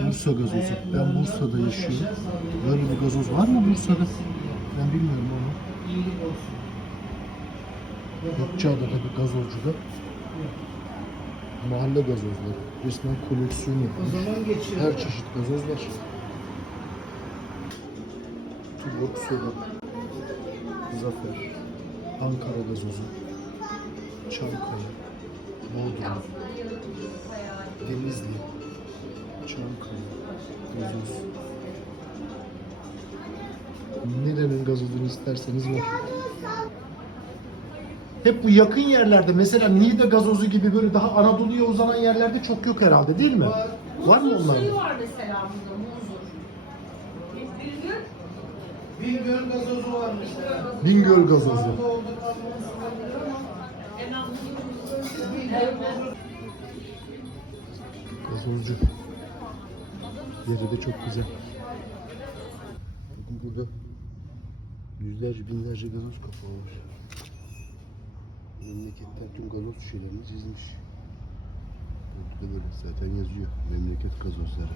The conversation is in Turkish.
Bursa gazozu. Ben Bursa'da yaşıyorum. Böyle bir gazoz var mı Bursa'da? Ben bilmiyorum onu. Gökçeada'da bir gazozcuda mahalle gazozları. Resmen koleksiyon yapmış. Her çeşit gazoz var. Tuborg soda. Zafer. Ankara gazozu. Çankaya. Bodrum. Denizli. Çankaya. Gazoz. Nerenin gazozunu isterseniz var. Hep bu yakın yerlerde mesela Niğde gazozu gibi böyle daha Anadolu'ya uzanan yerlerde çok yok herhalde değil mi? Var, mı onlar? Suyu var mesela burada muzur. Bilgin. Bingöl gazozu var mesela. Bingöl gazozu. Gazozcu. Yeri de çok güzel. Bugün burada yüzlerce binlerce gazoz kapağı var. Memleketten tüm gazoz şişelerini çizmiş. Burada böyle zaten yazıyor. Memleket gazozları.